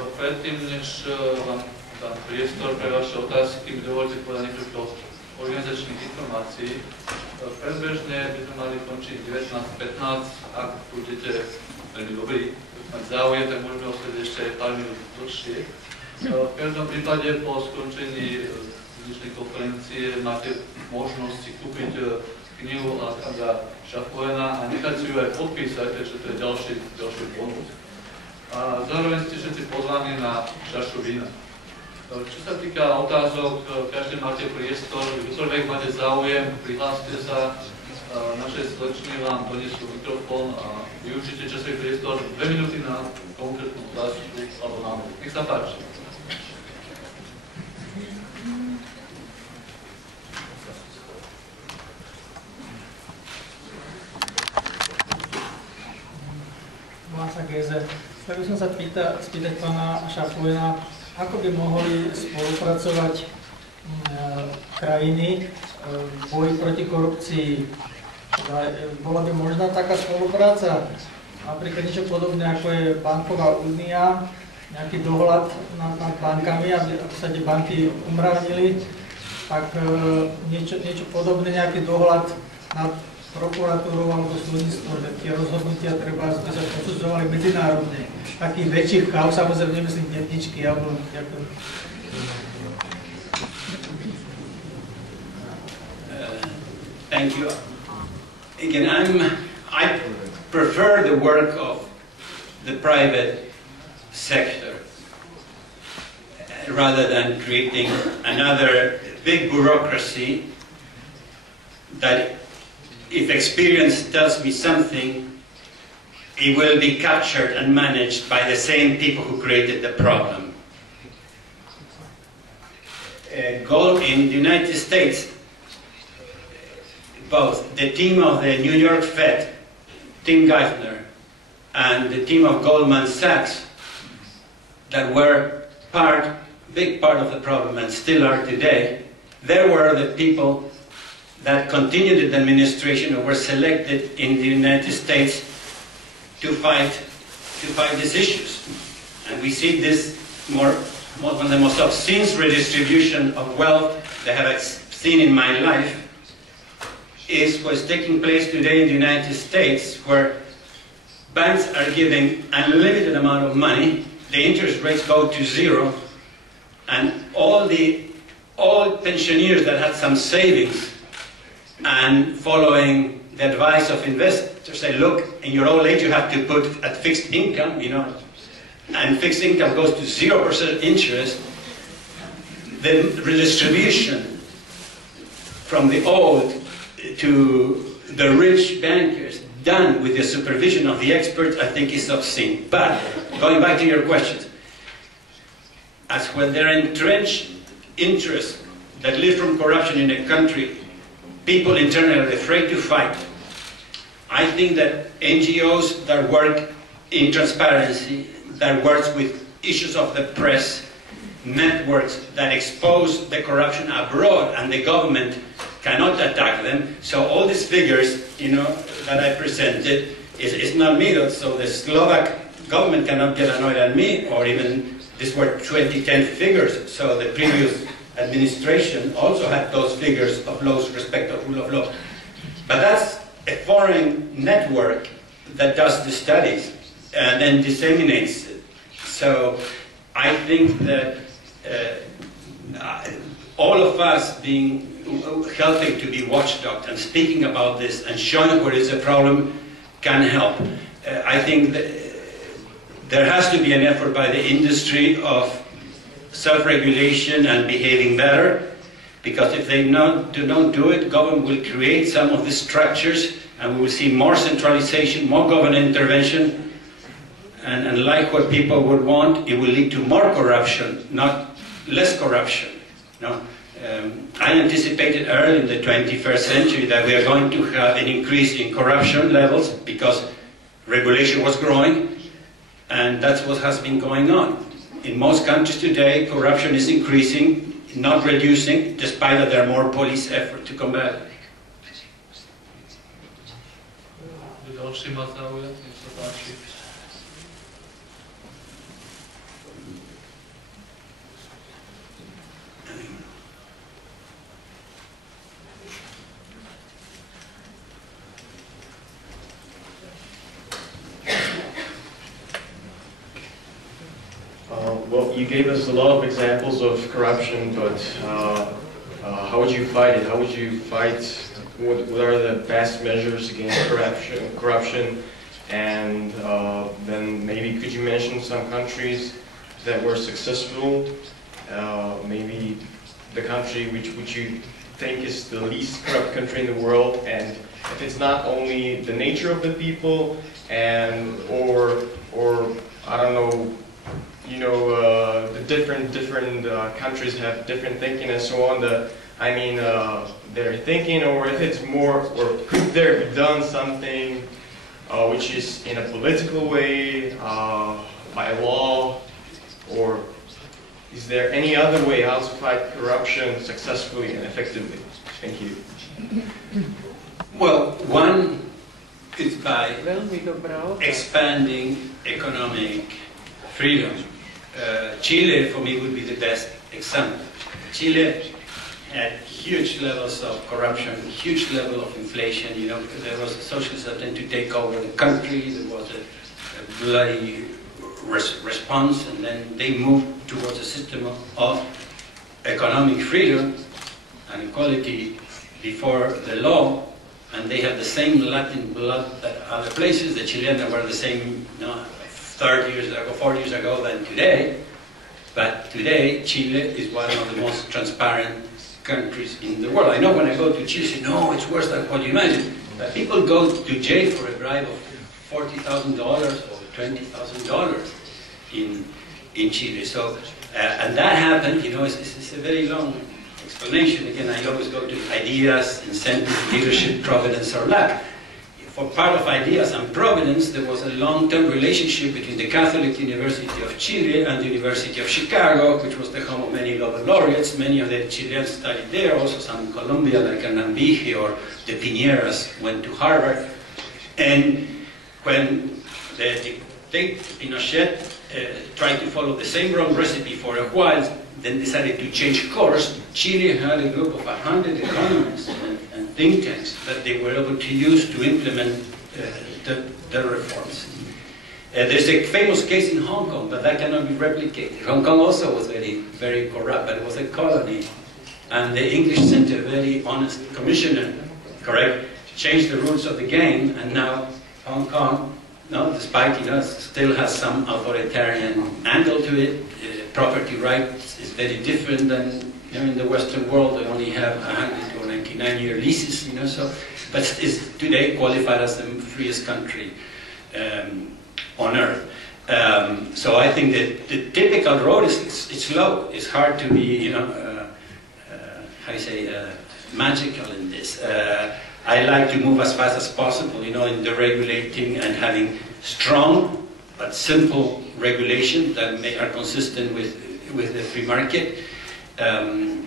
Predtým, než vám dám priestor pre vaše otázky, mi dovolte povedať niekoľko organizačných informácií. Predbežne by sme mali končiť 19:15, ak budete veľmi dobrí, mať záujem, tak môžeme ostať ešte aj pár minút dlhšie. V každom prípade po skončení dnešnej konferencie máte možnosť si kúpiť knihu Alejandra Chafuena a nechať si ju aj podpísať, takže to je ďalší bonus. A zároveň ste všetci pozvaní na čašu vína. Čo sa týka otázok, každý máte priestor, ktokoľvek máte záujem, prihláste sa, naše slečny vám donesú mikrofón a využite časový priestor 2 minúty na konkrétnu otázku alebo námod. Nech sa páči. Chcel by som sa spýtať pána Chafuena, ako by mohli spolupracovať krajiny v boji proti korupcii. Bola by možná taká spolupráca, napríklad niečo podobné ako je banková únia, nejaký dohľad nad bankami, aby sa tie banky umravnili, tak niečo podobné, nejaký dohľad nad prokuratúrou alebo súdnictvom, že tie rozhodnutia treba, aby sa posudzovali medzinárodne. Takých väčších chaos, samozrejme nemyslím detničky, alebo ďakujem. Thank you. Again, I prefer the work of the private sector rather than creating another big bureaucracy that if experience tells me something, it will be captured and managed by the same people who created the problem. In the United States, both the team of the New York Fed, Tim Geithner, and the team of Goldman Sachs that were big part of the problem and still are today, there were the people that continued the administration or were selected in the United States to fight these issues. And we see this one of the most obscene redistribution of wealth that I have seen in my life is what's taking place today in the United States, where banks are giving unlimited amount of money, the interest rates go to zero, and all pensioners that had some savings and following the advice of investors say, look, in your old age you have to put at fixed income, and fixed income goes to 0% interest. The redistribution from the old to the rich bankers done with the supervision of the experts, I think is obscene. But going back to your questions, as when there are entrenched interests that live from corruption in a country, people internally are afraid to fight. I think that NGOs that work in transparency, that works with issues of the press, networks that expose the corruption abroad and the government cannot attack them. So all these figures, that I presented is not me. So the Slovak government cannot get annoyed at me, or even these were 2010 figures. So the previous administration also had those figures of laws, respect of rule of law. But that's a foreign network that does the studies and then disseminates it. So I think that all of us helping to be watchdogs and speaking about this and showing where is a problem can help. I think that there has to be an effort by the industry of self-regulation and behaving better, because if they don't do it, government will create some of the structures and we will see more centralization, more government intervention, and like what people would want, it will lead to more corruption, not less corruption. I anticipated early in the 21st century that we are going to have an increase in corruption levels because regulation was growing, and that's what has been going on. In most countries today, corruption is increasing, not reducing, despite that there are more police effort to combat it. you gave us a lot of examples of corruption, but how would you fight it? How would you fight? What are the best measures against corruption? And then maybe could you mention some countries that were successful? Maybe the country which you think is the least corrupt country in the world, and if it's not only the nature of the people, and or I don't know, you know, the different countries have different thinking and so on. Their thinking, or if it's more, or could there be done something which is in a political way, by law, or is there any other way how to fight corruption successfully and effectively? Thank you. Well, one is by expanding economic freedom. Chile, for me, would be the best example. Chile had huge levels of corruption, huge level of inflation. You know, there was a socialist attempt to take over the country. There was a bloody response, and then they moved towards a system of economic freedom and equality before the law, and they have the same Latin blood that other places. The Chileans were the same 30 years ago, 40 years ago than today, but today Chile is one of the most transparent countries in the world. I know when I go to Chile, I say, no, it's worse than what you imagine, but people go to jail for a bribe of $40,000 or $20,000 in Chile. So, and that happened, you know, it's a very long explanation. Again, I always go to ideas, incentive, leadership, providence, or luck. For part of ideas and providence, there was a long-term relationship between the Catholic University of Chile and the University of Chicago, which was the home of many Nobel laureates. Many of the Chileans studied there, also some in Colombia, like Hernán Vige or the Piñeras went to Harvard. And when the Pinochet tried to follow the same wrong recipe for a while, then decided to change course, Chile had a group of 100 economists and think tanks that they were able to use to implement the reforms. There's a famous case in Hong Kong, but that cannot be replicated. Hong Kong also was very, very corrupt, but it was a colony. And the English sent a very honest commissioner, correct, to change the rules of the game, and now Hong Kong, despite, still has some authoritarian angle to it. Property rights is very different than in the Western world. They only have 100 or 99-year leases, so, but is today qualified as the freest country on earth. So I think that the typical road is slow. It's hard to be, how you say, magical in this. I like to move as fast as possible, in the regulating and having strong but simple regulation that are consistent with the free market. Again,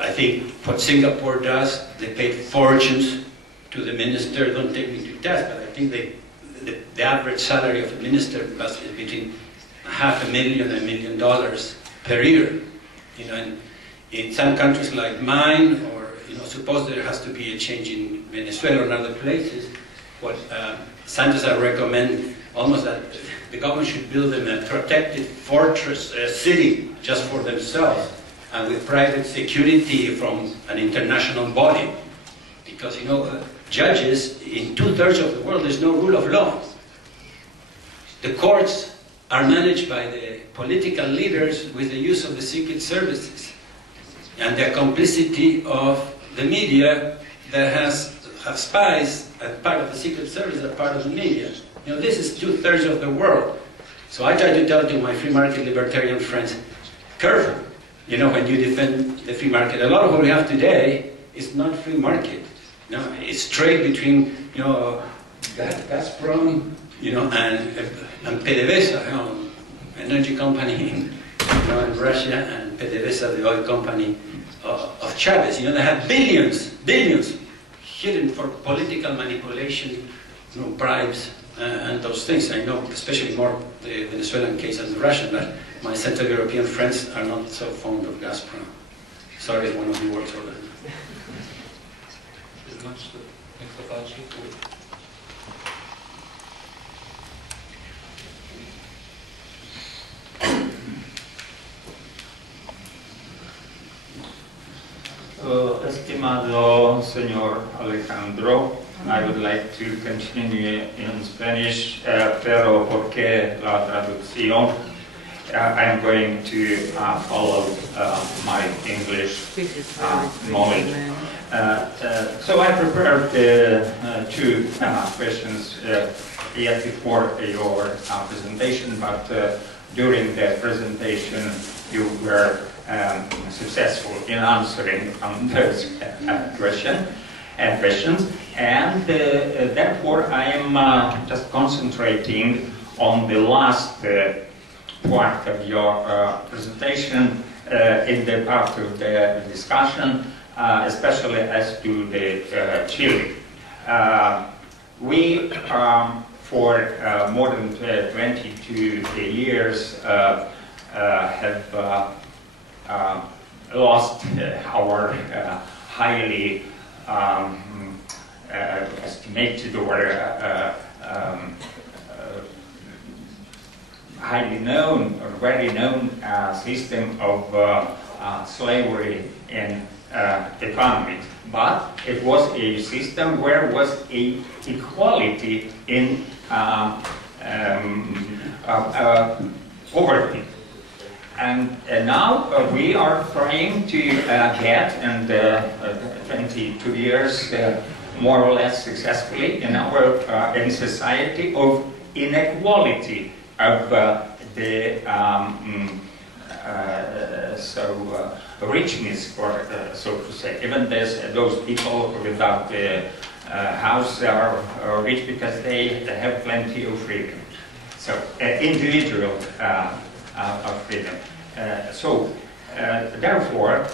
I think what Singapore does, they pay fortunes to the minister. Don't take me to task, but I think the average salary of a minister is between $500,000 and $1 million per year. In some countries like mine, or suppose there has to be a change in Venezuela or other places, what Sanchez I recommend almost that the government should build them a protected fortress city just for themselves, and with private security from an international body, because judges in 2/3 of the world, there's no rule of law. The courts are managed by the political leaders with the use of the secret services and the complicity of the media that have spies as part of the secret service, as part of the media. This is 2/3 of the world. So I try to tell to my free market libertarian friends, careful. When you defend the free market, a lot of what we have today is not free market. It's trade between, Gazprom, and PDVSA, energy company in Russia, and PDVSA, the oil company of Chavez. They have billions hidden for political manipulation, bribes, and those things. I know, especially more the Venezuelan case than the Russian, but my Central European friends are not so fond of Gazprom. Sorry if one of you works for them. Estimado señor Alejandro, I would like to continue in Spanish, pero porque la traducción, I'm going to follow my English knowledge. So I prepared two questions yet before your presentation, but during the presentation you were successful in answering those questions, and therefore I am just concentrating on the last part of your presentation in the part of the discussion, especially as to the Chile. We, for more than 22 years, have lost our highly estimated or highly known or very known system of slavery in economy. But it was a system where was a equality in poverty. And now we are trying to get, and 22 years more or less successfully in our in society, of inequality of the richness, or so to say. Even those people without the house are rich because they have plenty of freedom. So individual of freedom. Therefore,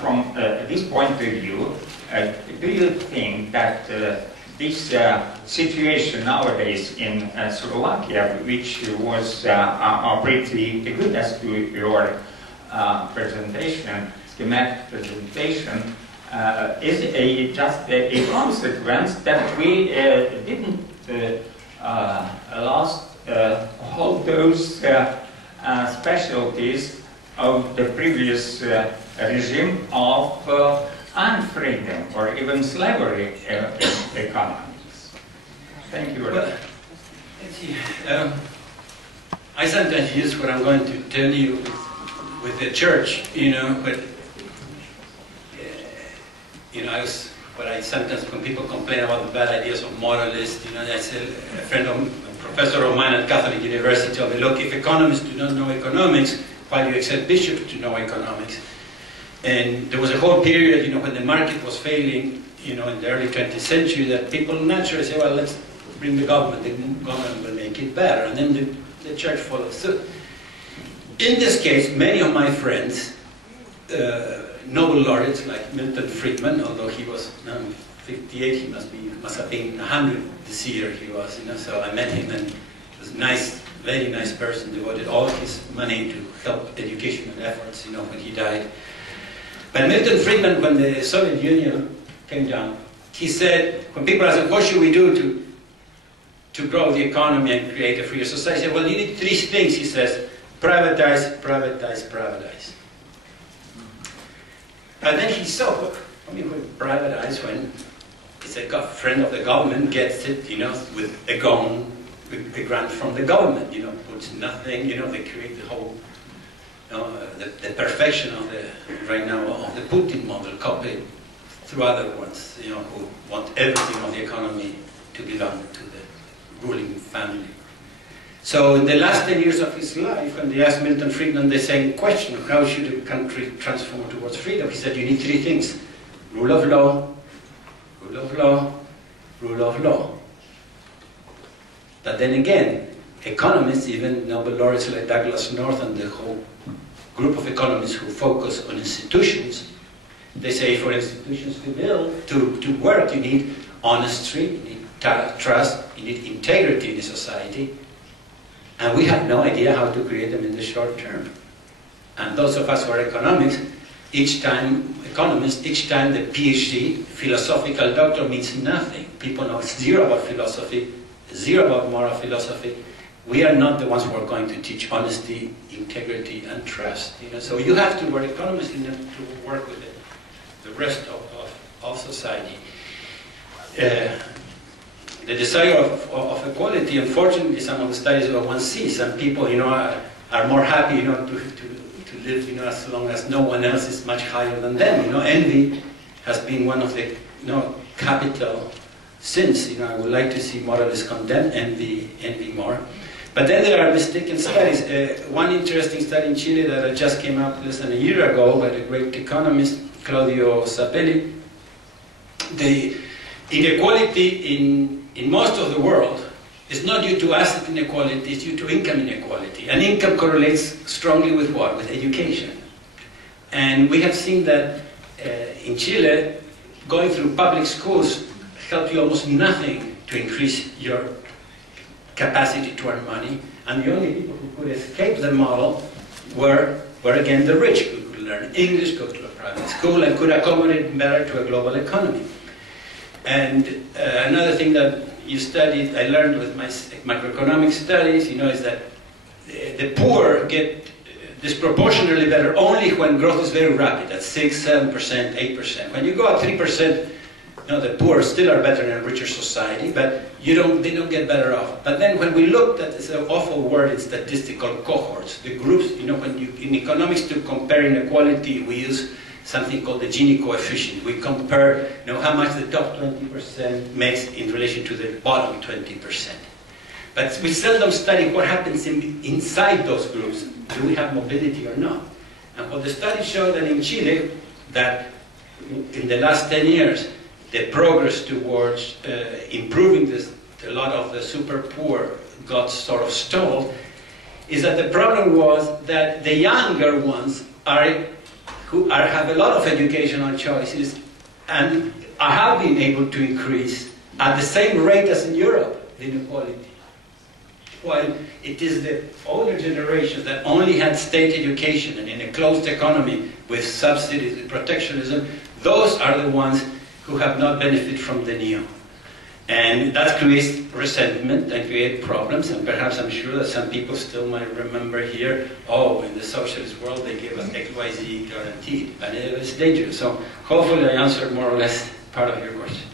from this point of view, do you think that this situation nowadays in Slovakia, which was pretty good as to your presentation, schematic presentation, is just a consequence that we didn't lost all those specialties of the previous regime of unfreedom or even slavery economies. Thank you very much. Let's see. I sometimes use what I'm going to tell you with the church, but what I sometimes, when people complain about the bad ideas of moralists, I say, a professor of mine at Catholic University told me, look, if economists do not know economics, why do you accept bishops to know economics? And there was a whole period, when the market was failing, in the early 20th century, that people naturally say, well, let's bring the government will make it better. And then the church followed suit. In this case, many of my friends, Nobel laureates like Milton Friedman, although he was 58, he must have been 100 this year he was, so I met him, and he was a nice, very nice person, devoted all his money to help educational efforts, when he died. But Milton Friedman, when the Soviet Union came down, he said, when people asked him, what should we do to grow the economy and create a freer society? He said, well, you need three things, he says: privatize, privatize, privatize. And then he saw, when privatize, when it's a friend of the government gets it, with a grant from the government, puts nothing, they create the whole, the perfection of right now, of the Putin model, copied through other ones, who want everything of the economy to belong to the ruling family. So in the last 10 years of his life, when they asked Milton Friedman the same question, how should a country transform towards freedom? He said, you need three things: rule of law, rule of law, rule of law. But then again, economists, even Nobel laureates like Douglas North and the whole group of economists who focus on institutions, they say for institutions to build, to work, you need honesty, you need trust, you need integrity in the society. And we have no idea how to create them in the short term. And those of us who are economists, each time the PhD, philosophical doctor, means nothing. People know zero about philosophy, zero about moral philosophy. We are not the ones who are going to teach honesty, integrity, and trust. So you have to work, economists need to work with the rest of of society. The desire of equality, unfortunately, some of the studies that one sees, some people, are more happy, to live, as long as no one else is much higher than them. Envy has been one of the, capital sins. I would like to see more of this condemn envy more. But then there are mistaken studies. One interesting study in Chile that just came out less than a year ago by the great economist Claudio Sapelli. The inequality in most of the world is not due to asset inequality, it's due to income inequality. And income correlates strongly with what? With education. And we have seen that in Chile, going through public schools helped you almost nothing to increase your capacity to earn money. And the only people who could escape the model were again the rich, who could learn English, go to a private school, and could accommodate better to a global economy. And another thing that you studied, I learned with my macroeconomic studies, is that the poor get disproportionately better only when growth is very rapid, at 6, 7%, 8%. When you go at 3%, the poor still are better in a richer society, but they don't get better off. But then when we looked at this awful word in statistical cohorts, the groups, in economics to compare inequality, we use something called the Gini coefficient. We compare how much the top 20% makes in relation to the bottom 20%. But we seldom study what happens inside those groups. Do we have mobility or not? And what the study showed that in Chile, that in the last 10 years, the progress towards improving a lot of the super poor got sort of stalled, is that the problem was that the younger ones have a lot of educational choices and have been able to increase at the same rate as in Europe, the inequality. While it is the older generations that only had state education and in a closed economy with subsidies and protectionism, those are the ones who have not benefited from the neo. And that creates resentment and creates problems, and perhaps I'm sure that some people still might remember here, in the socialist world they gave us XYZ guaranteed, and it is dangerous. So hopefully I answered more or less part of your question.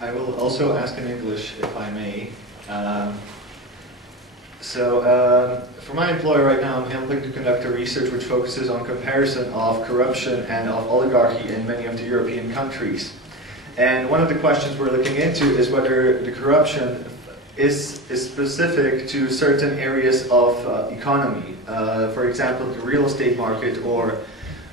I will also ask in English, if I may. For my employer right now, I'm helping to conduct a research which focuses on comparison of corruption and of oligarchy in many of the European countries. And one of the questions we're looking into is whether the corruption is specific to certain areas of economy. For example, the real estate market or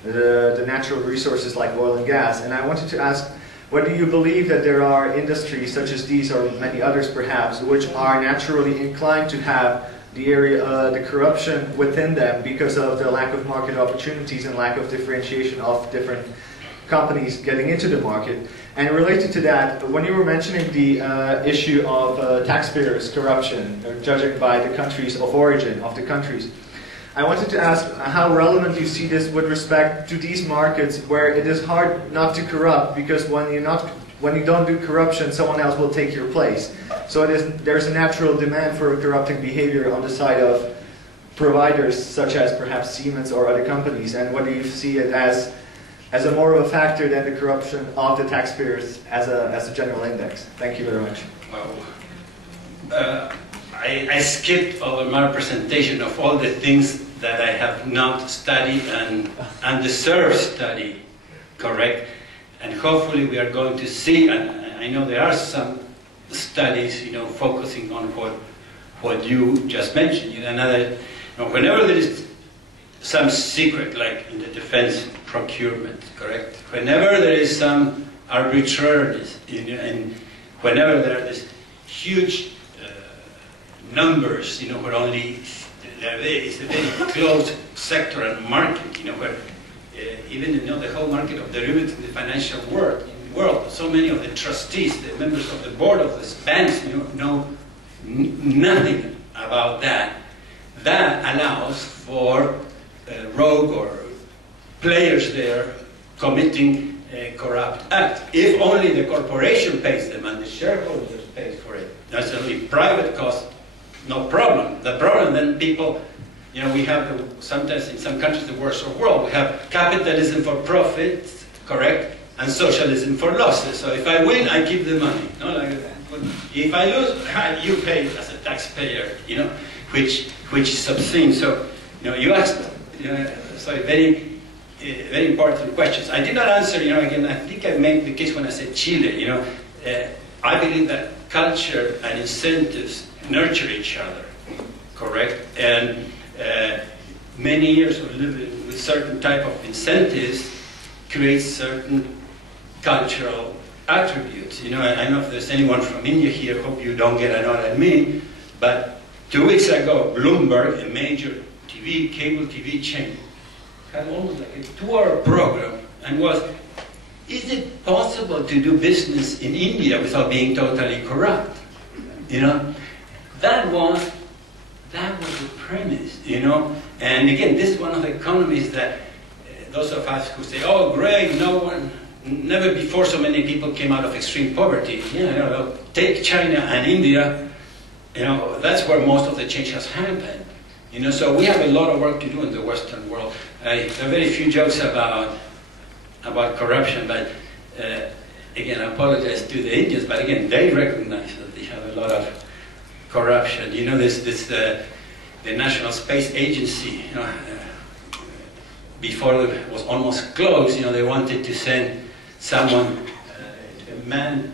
the natural resources like oil and gas. And I wanted to ask, whether you believe that there are industries such as these or many others perhaps, which are naturally inclined to have the corruption within them because of the lack of market opportunities and lack of differentiation of different companies getting into the market. And related to that, when you were mentioning the issue of taxpayers' corruption, judging by the countries of origin of the countries, I wanted to ask how relevant you see this with respect to these markets where it is hard not to corrupt, because when you don't do corruption, someone else will take your place. So there's a natural demand for corrupting behavior on the side of providers such as perhaps Siemens or other companies, and whether you see it as a more of a factor than the corruption of the taxpayers as a general index. Thank you very much. Wow. I skipped over my presentation of all the things that I have not studied and deserve study, correct? And hopefully we are going to see, and I know there are some studies, focusing on what you just mentioned. Whenever there is some secret, like in the defense procurement, correct? Whenever there is some arbitrariness, and whenever there is huge numbers, where only there is a very closed sector and market, where even the whole market of derivatives in the financial world, so many of the trustees, the members of the board of the banks know nothing about that. That allows for rogue or players there committing a corrupt act. If only the corporation pays them and the shareholders pay for it, necessarily private costs, no problem. The problem then people, you know, we have sometimes in some countries the worst of the world. We have capitalism for profit, correct, and socialism for losses. So if I win, I keep the money. No, like, if I lose, you pay as a taxpayer. You know, which is obscene. So, you know, you asked, sorry, very important questions. I did not answer. You know, again, I think I made the case when I said Chile. You know, I believe that culture and incentives nurture each other, correct? And many years of living with certain type of incentives creates certain cultural attributes. You know, I don't know if there's anyone from India here, hope you don't get annoyed at me, but 2 weeks ago, Bloomberg, a major cable TV chain, had almost like a 2-hour program and was, is it possible to do business in India without being totally corrupt? You know, that was the premise, you know. And again, this is one of the economies that those of us who say, oh, great, never before so many people came out of extreme poverty. Yeah, you know, take China and India, you know, that's where most of the change has happened. You know, so we have a lot of work to do in the Western world. There are very few jokes about corruption, but again, I apologize to the Indians, but again, they recognize that they have a lot of corruption. You know, the National Space Agency, you know, before it was almost closed, you know, they wanted to send someone, a manned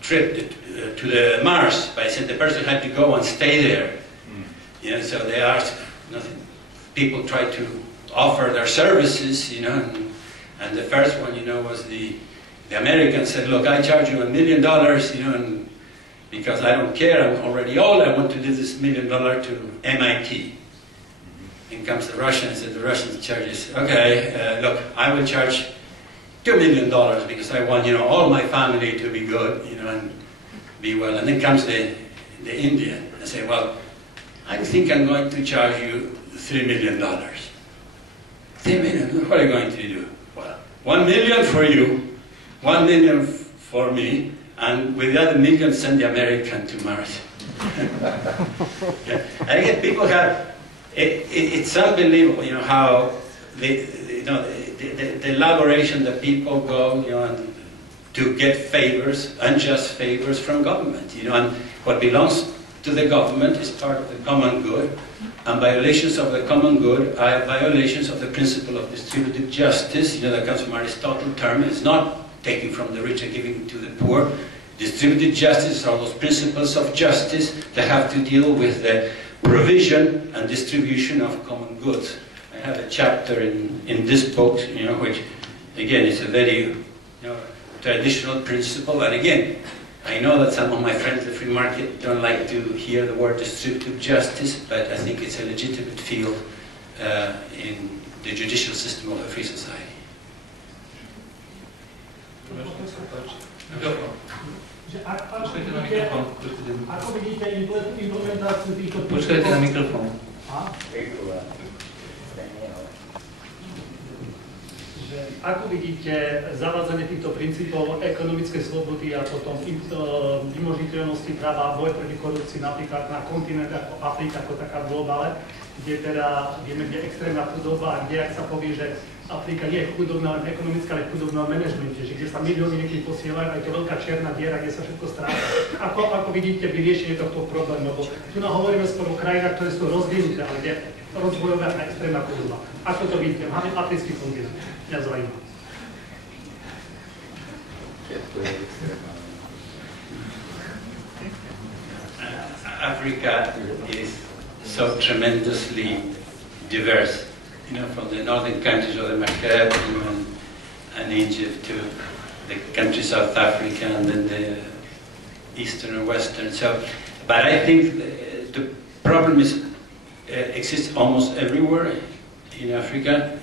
trip to the Mars, but I said the person had to go and stay there. You know, so they asked, you know, people tried to offer their services, you know, and the first one, you know, was the American said, look, I charge you $1 million, you know, and because I don't care, I'm already old, I want to give this $1 million to MIT. In comes the Russian and said, the Russian charges, okay, look, I will charge $2 million because I want, you know, all my family to be good, you know, and be well. And then comes the Indian and say, well, I think I'm going to charge you $3 million. $3 million, what are you going to do? Well, $1 million for you, $1 million for me, and with the other $1 million send the American to Mars. Yeah. And again, people have, it's unbelievable, you know, how the elaboration that people go, you know, and to get favors, unjust favors from government, you know, and what belongs to the government is part of the common good, and violations of the common good are violations of the principle of distributive justice, you know, that comes from Aristotle's term. It's not taking from the rich and giving to the poor. Distributive justice are those principles of justice that have to deal with the provision and distribution of common goods. I have a chapter in this book, you know, which, again, is a very, you know, traditional principle, and again, I know that some of my friends in the free market don't like to hear the word distributive justice, but I think it's a legitimate field in the judicial system of a free society. Počkajte na mikrofón. Ako vidíte zavádzanie týchto princípov ekonomickej slobody a potom vymožiteľnosti práva a boj proti korupcii napríklad na kontinente ako Afrika, ako taká globále, kde teda vieme, kde je extrémna chudoba a kde, ak sa povie, že Afrika nie je chudobná len ekonomická, ale chudobná v manažmente, že kde sa milióny niekedy posielajú, aj to veľká čierna diera, kde sa všetko stráca. Ako vidíte vyriešenie tohto problému? Lebo tu hovoríme skôr o krajinách, ktoré sú rozvinuté, ale kde rozvojová a extrémna chudoba. Ako to vidíte? Máme africký kontinent. Mňa zaujíma. Africa is so tremendously diverse, you know, from the northern countries of the Maghreb and Egypt to the countries of South Africa and then the eastern and western. So, but I think the problem exists almost everywhere in Africa.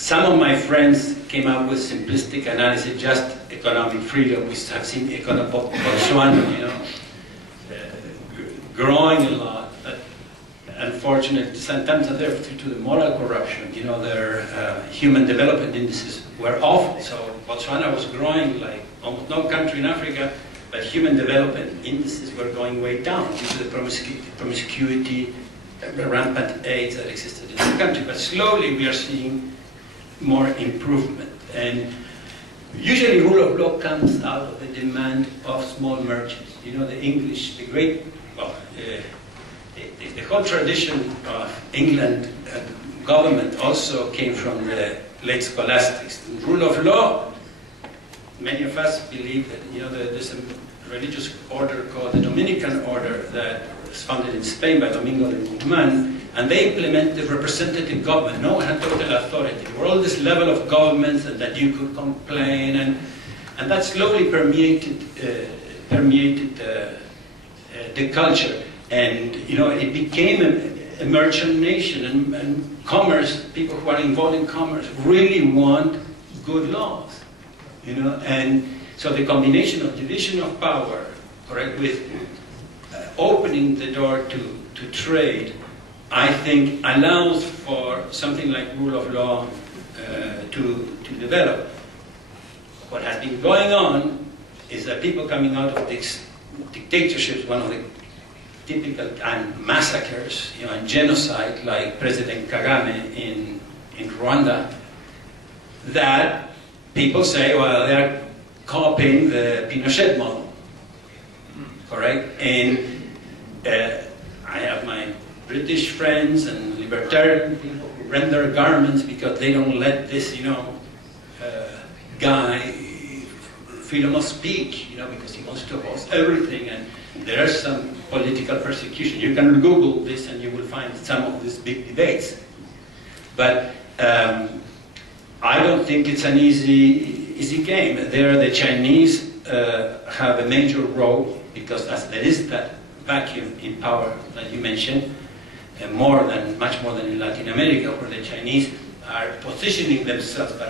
Some of my friends came up with simplistic analysis, just economic freedom. We have seen Botswana, you know, growing a lot. But unfortunately, sometimes they're due to the moral corruption. You know, their human development indices were awful. So Botswana was growing like almost no country in Africa, but human development indices were going way down due to the promiscuity, rampant AIDS that existed in the country. But slowly we are seeing more improvement. And usually rule of law comes out of the demand of small merchants. You know, the English, the great, well, the whole tradition of England government also came from the late scholastics. The rule of law, many of us believe that, you know, there's a religious order called the Dominican order that was founded in Spain by Domingo de Guzman, and they implemented representative government. No one had total authority. There were all this level of governments and that you could complain, and that slowly permeated the culture. And, you know, it became a merchant nation, and commerce, people who are involved in commerce really want good laws, you know. And so the combination of division of power, correct, with opening the door to trade, I think allows for something like rule of law to develop. What has been going on is that people coming out of these dictatorships, one of the typical massacres, you know, and genocide, like President Kagame in Rwanda, that people say, well, they're copying the Pinochet model, correct? And I have my British friends and libertarian people who rent their garments because they don't let this, you know, guy freedom of speech, you know, because he wants to oppose everything, and there is some political persecution. You can Google this and you will find some of these big debates. But I don't think it's an easy game. There, the Chinese have a major role because as there is that vacuum in power that you mentioned, much more than in Latin America, where the Chinese are positioning themselves, but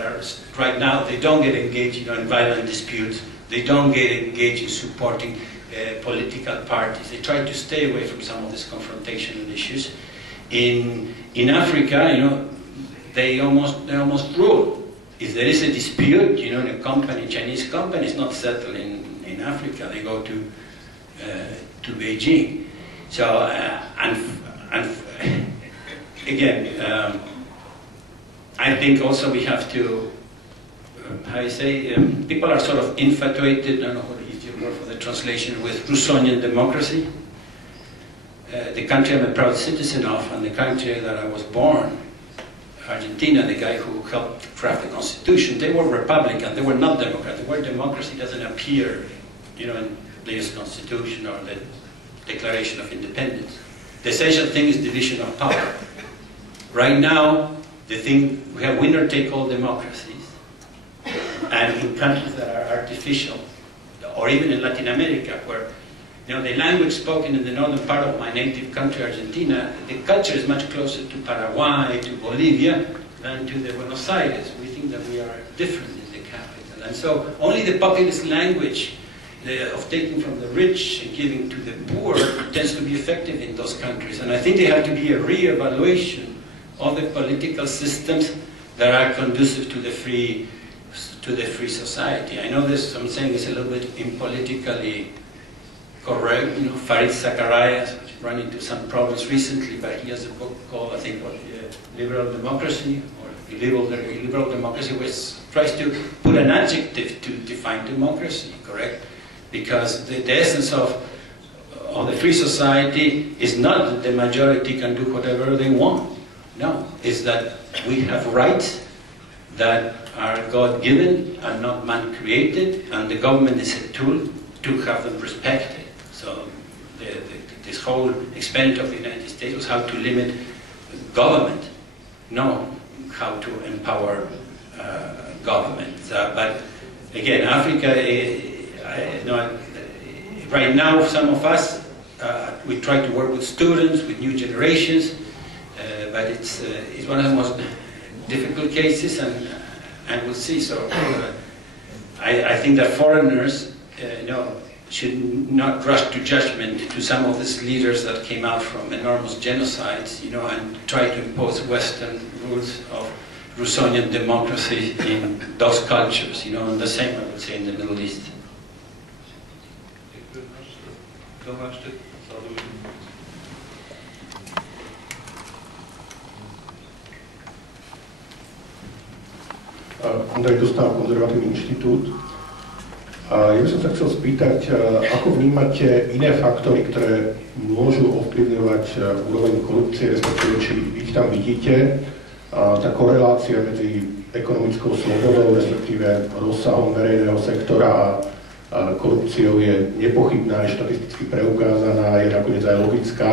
right now they don't get engaged, you know, in violent disputes. They don't get engaged in supporting political parties. They try to stay away from some of these confrontational issues. In Africa, you know, they almost rule. If there is a dispute, you know, in a company, Chinese company, is not settled in Africa. They go to Beijing. So, and again, I think also we have to, how you say, people are sort of infatuated, I don't know what is your word for the translation, with Rousseauian democracy. The country I'm a proud citizen of, and the country that I was born, Argentina, the guy who helped craft the Constitution, they were Republican, they were not Democrat. The word democracy doesn't appear, you know, in the US Constitution or the Declaration of Independence. The essential thing is division of power. Right now, the thing, we have winner-take-all democracies, and in countries that are artificial, or even in Latin America, where, you know, the language spoken in the northern part of my native country, Argentina, the culture is much closer to Paraguay, to Bolivia, than to the Buenos Aires. We think that we are different in the capital. And so only the populist language of taking from the rich and giving to the poor tends to be effective in those countries. And I think there have to be a re-evaluation of the political systems that are conducive to the free society. I know this, I'm saying this a little bit impolitically correct. You know, Farid Zacharias run into some problems recently, but he has a book called, I think, Liberal Democracy, or Liberal Democracy, which tries to put an adjective to define democracy, correct? Because the essence of the free society is not that the majority can do whatever they want. No, it's that we have rights that are God-given and not man-created, and the government is a tool to have them respected. So this whole experiment of the United States was how to limit government, not how to empower government. But again, Africa, right now, some of us, we try to work with students, with new generations, but it's one of the most difficult cases, and we'll see. So I think that foreigners, should not rush to judgment to some of these leaders that came out from enormous genocides, and try to impose Western rules of Rousseauian democracy in those cultures, and the same, I would say, in the Middle East. doma ešte sledujú. Ondrej Dostal, Konzervatívny inštitút. Ja by som sa chcel spýtať, ako vnímate iné faktory, ktoré môžu ovplyvňovať úroveň korupcie, respektíve či ich tam vidíte. Tá korelácia medzi ekonomickou slobodou, respektíve rozsahom verejného sektora a korupciou je nepochybná, je štatisticky preukázaná, je nakoniec aj logická.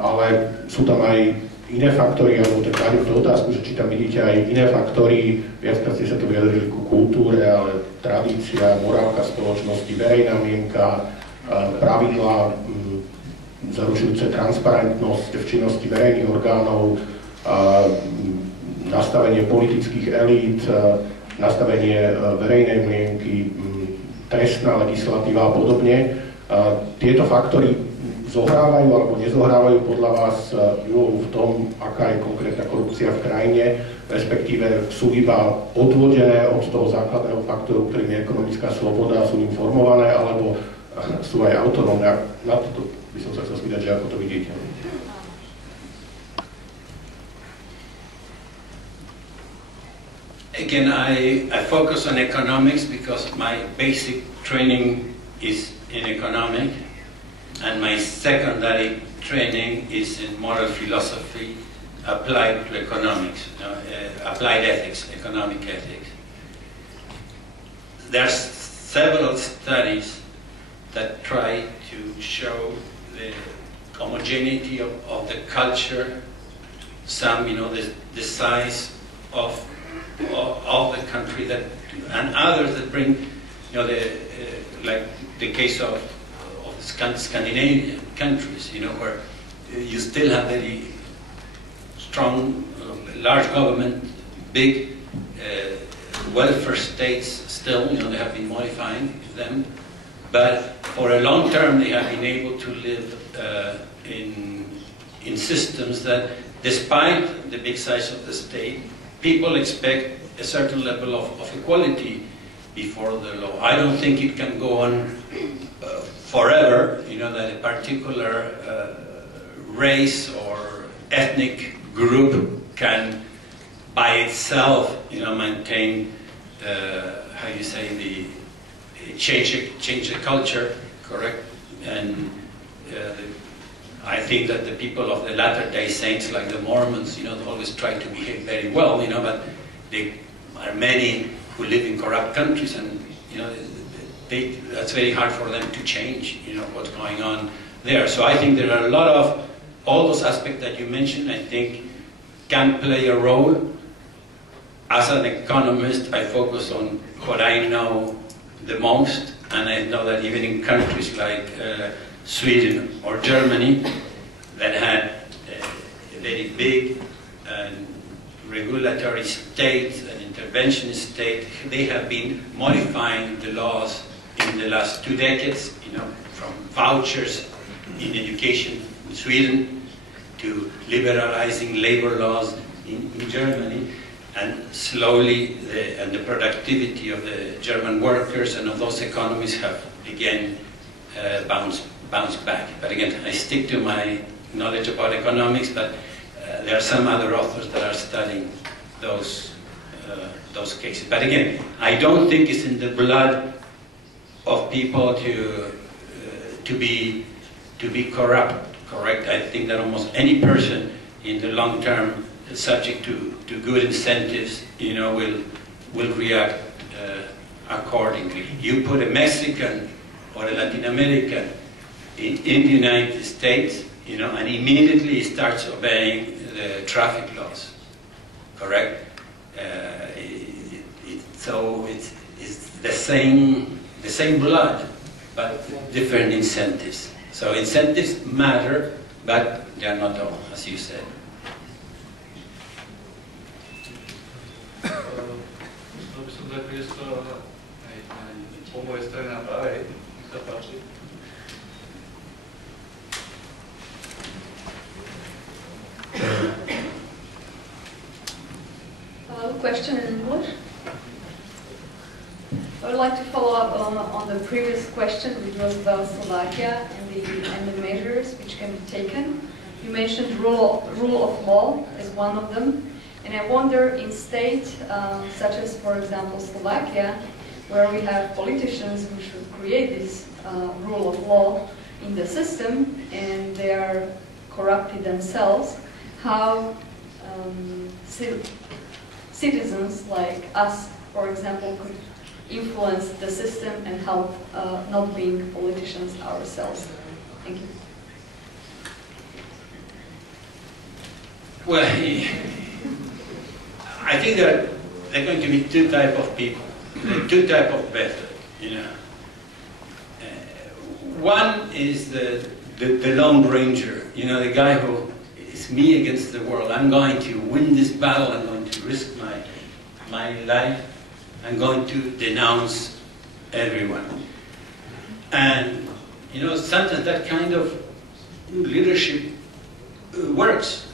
Ale sú tam aj iné faktory, alebo tak kladiem tú otázku, že či tam vidíte aj iné faktory, viackrát ste sa to vyjadrili ku kultúre, ale tradícia, morálka spoločnosti, verejná mienka, pravidlá zaručujúce transparentnosť v činnosti verejných orgánov, nastavenie politických elít, nastavenie verejnej mienky, trestná legislatíva a podobne. Tieto faktory zohrávajú alebo nezohrávajú podľa vás úlohu v tom, aká je konkrétna korupcia v krajine, respektíve sú iba odvodené od toho základného faktoru, ktorým je ekonomická sloboda, sú im formované, alebo sú aj autonómne. Na toto by som sa chcel spýtať, že ako to vidíte. Again, I focus on economics because my basic training is in economics. And my secondary training is in moral philosophy applied to economics, applied ethics, economic ethics. There are several studies that try to show the homogeneity of the culture, some, the size of the country, and others that bring, like the case of Scandinavian countries, where you still have very strong, large government, big welfare states still, they have been modifying them, but for a long term they have been able to live in systems that, despite the big size of the state, people expect a certain level of equality before the law. I don't think it can go on forever, that a particular race or ethnic group can by itself, maintain, change the culture, correct? And I think that the people of the Latter-day Saints, like the Mormons, they always try to behave very well, but there are many who live in corrupt countries, and that's very hard for them to change, what's going on there. So I think there are a lot of, all those aspects that you mentioned, I think, can play a role. As an economist, I focus on what I know the most, and I know that even in countries like Sweden or Germany, that had a very big regulatory state, an interventionist state, they have been modifying the laws in the last 2 decades, from vouchers in education in Sweden to liberalizing labor laws in Germany, and slowly the productivity of the German workers and of those economies have again bounced back. But again, I stick to my knowledge about economics, but there are some other authors that are studying those cases. But again, I don't think it's in the blood of people to be corrupt, correct? I think that almost any person in the long term, subject to good incentives, will react accordingly. You put a Mexican or a Latin American in the United States, and immediately he starts obeying the traffic laws, correct? So it's the same blood, but different incentives. So incentives matter, but they are not all, as you said. Chcel by som dať priestor aj po mojej strane na pravej. Nech sa páči. Question in English? would like to follow up on the previous question, which was about Slovakia and the measures which can be taken. You mentioned rule of law as one of them, and I wonder in states such as, for example, Slovakia, where we have politicians who should create this rule of law in the system, and they are corrupted themselves, how citizens like us, for example, could influence the system and help not being politicians ourselves. Thank you. Well, I think there are going to be two types of people, two types of better, you know. One is the Lone Ranger, you know, the guy who is me against the world. I'm going to win this battle, I'm going to risk my life, I'm going to denounce everyone. And, you know, sometimes that kind of leadership works.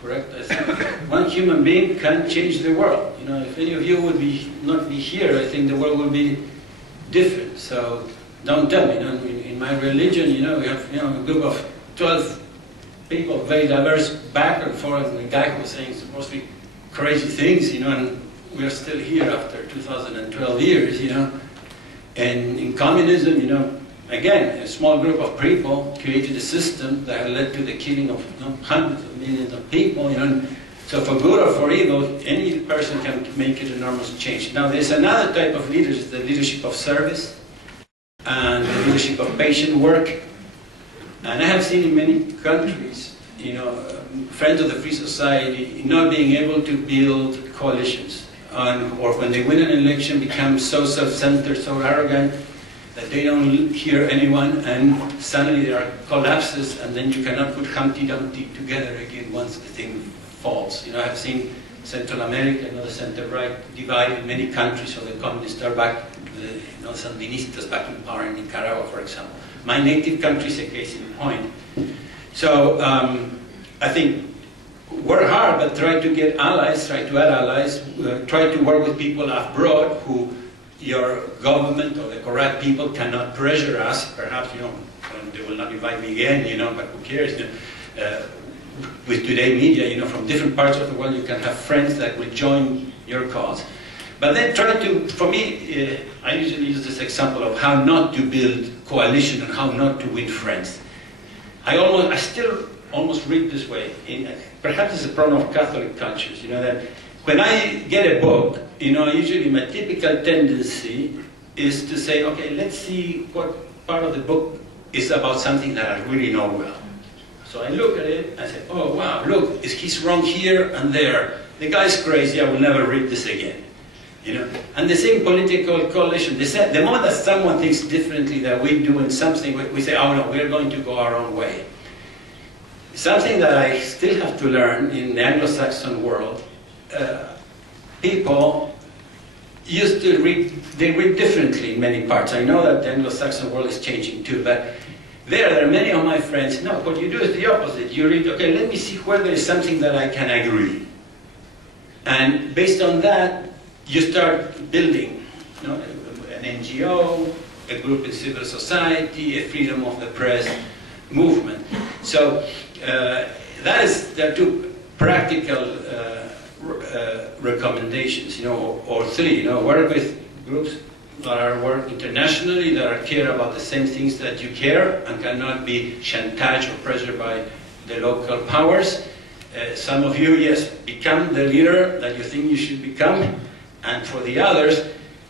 Correct? I think one human being can change the world. You know, if any of you would not be here, I think the world would be different. So don't tell me. You know, in my religion, you know, we have a group of 12 people, very diverse background, for the guy who was saying supposed to be crazy things, you know, and we're still here after 2012 years, you know. And in communism, you know, again, a small group of people created a system that led to the killing of hundreds of millions of people, you know. So for good or for evil, any person can make an enormous change. Now there's another type of leadership, the leadership of service and the leadership of patient work. And I have seen in many countries, you know, friends of the free society not being able to build coalitions, or when they win an election become so self-centered, so arrogant, that they don't hear anyone, and suddenly there are collapses, and then you cannot put Humpty Dumpty together again once the thing falls. You know, I've seen Central America and the center-right divided in many countries, so the communists are back, the Sandinistas back in power in Nicaragua, for example. My native country is a case in point. So I think work hard, but try to get allies, try to add allies, try to work with people abroad who your government or the corrupt people cannot pressure us. Perhaps, you know, they will not invite me again, you know, but who cares? You know, with today media, you know, from different parts of the world, you can have friends that will join your cause. But then try to, for me, I usually use this example of how not to build coalition and how not to win friends. I still almost read this way. Perhaps it's a problem of Catholic cultures, you know, that when I get a book, you know, usually my typical tendency is to say, okay, let's see what part of the book is about something that I really know well. So I look at it, I say, oh wow, look, he's wrong here and there. The guy's crazy, I will never read this again. You know? And the same political coalition, the moment that someone thinks differently that we do in something, we say, oh no, we're going to go our own way. Something that I still have to learn in the Anglo-Saxon world, people used to read, they read differently in many parts. I know that the Anglo-Saxon world is changing too, but there are many of my friends, no, what you do is the opposite. You read, okay, let me see where there is something that I can agree. And based on that, you start building, you know, an NGO, a group in civil society, a freedom of the press movement. So there are two practical recommendations, you know, or three. You know, work with groups that work internationally, that care about the same things that you care and cannot be chantaged or pressured by the local powers. Some of you, yes, become the leader that you think you should become. And for the others,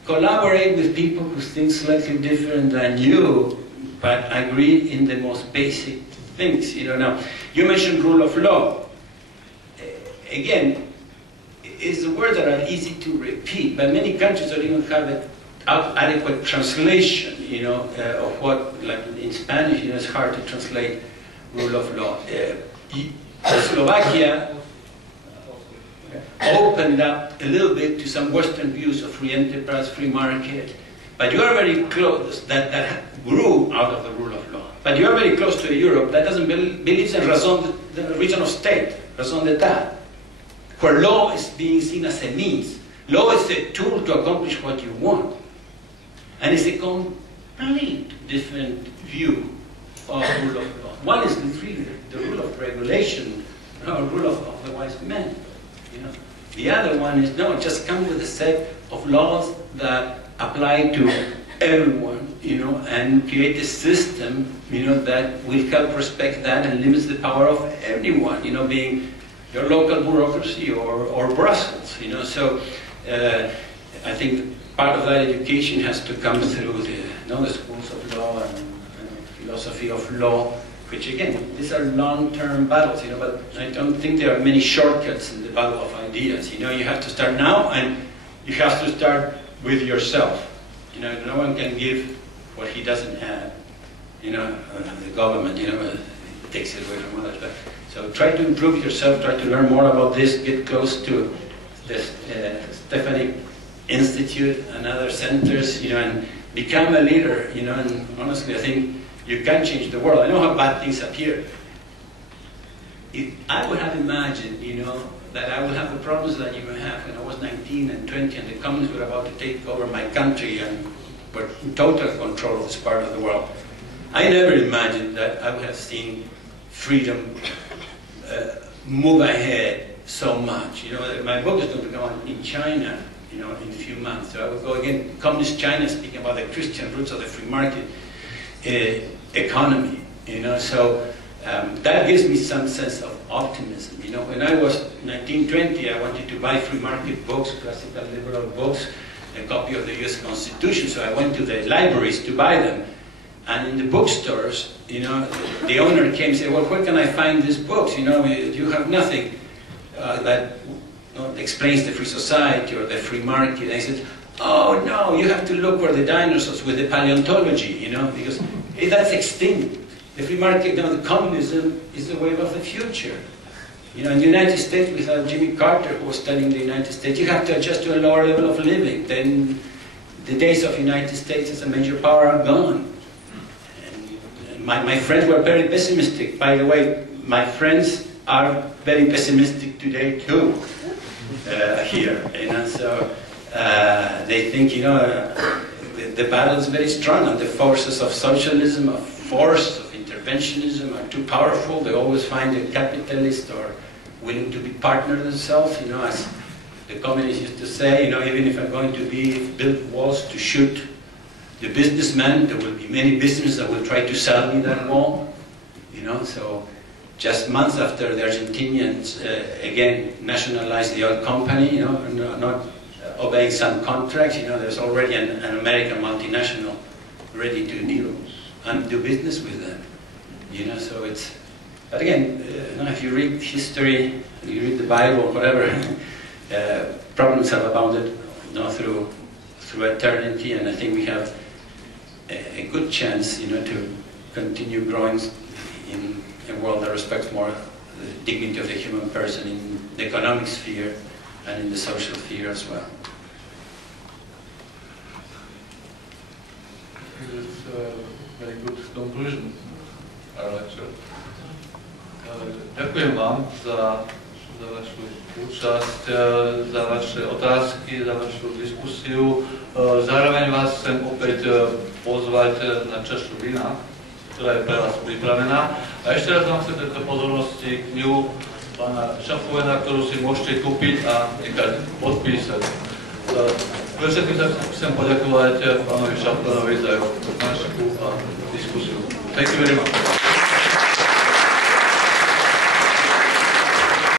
collaborate with people who think slightly different than you, but agree in the most basic things. You know, now, you mentioned rule of law. Again, it's words that are easy to repeat, but many countries don't even have an adequate translation, you know, of what, like in Spanish, you know, it's hard to translate rule of law. Slovakia opened up a little bit to some Western views of free enterprise, free market, but you are very close, that grew out of the rule of law. But you are very close to a Europe that doesn't believes in the region of state, raison d'état, where law is being seen as a means. Law is a tool to accomplish what you want. And it's a complete different view of rule of law. One is really the rule of regulation, rule of the wise men. The other one is, no, just come with a set of laws that apply to everyone, and create a system, that will help respect that and limits the power of anyone, being your local bureaucracy or Brussels, So I think part of that education has to come through the schools of law and philosophy of law, which again, these are long-term battles, but I don't think there are many shortcuts in the battle of ideas. You have to start now, and you have to start with yourself. No one can give what he doesn't have. The government, takes it away from others. But, so try to improve yourself, try to learn more about this, get close to the Stefanik Institute and other centers, and become a leader, and honestly, I think you can change the world. I know how bad things appear. If I would have imagined, that I would have the problems that you have when I was 19 and 20 and the communists were about to take over my country and were in total control of this part of the world. I never imagined that I would have seen freedom move ahead so much. My book is going to go on in China, in a few months. So I will go again, Communist China, speaking about the Christian roots of the free market economy. So that gives me some sense of optimism. When I was 19, 20, I wanted to buy free market books, classical liberal books, a copy of the US Constitution, so I went to the libraries to buy them. And in the bookstores, the owner came and said, well, where can I find these books? You have nothing that explains the free society or the free market. And I said, oh no, you have to look where the dinosaurs with the paleontology, because that's extinct. The free market, the communism is the wave of the future. In the United States, without Jimmy Carter, who was studying the United States, you have to adjust to a lower level of living. Then the days of United States as a major power are gone. And my friends were very pessimistic. By the way, my friends are very pessimistic today too, here. So they think, the battle is very strong, and the forces of socialism, of force, of interventionism are too powerful. They always find a capitalist or willing to be partner themselves, as the communists used to say, even if I'm going to build walls to shoot the businessmen, there will be many businesses that will try to sell me that wall, So just months after the Argentinians again nationalized the oil company, not obeying some contracts, there's already an American multinational ready to deal and do business with them. So it's, but again, if you read history, you read the Bible or whatever, problems have abounded through eternity, and I think we have a good chance, to continue growing in a world that respects more the dignity of the human person in the economic sphere and in the social sphere as well. It's a very good conclusion, our lecture. Ďakujem vám za vašu účasť, za vaše otázky, za vašu diskusiu. Zároveň vás chcem opäť pozvať na čašu vína, ktorá je pre vás pripravená. A ešte raz vám chcem tejto pozornosti knihu pána Chafuena, ktorú si môžete kúpiť a nechať podpísať. Všetkým sa chcem poďakovať pánovi Chafuenovi za jeho prednášku a diskusiu. Thank you very much.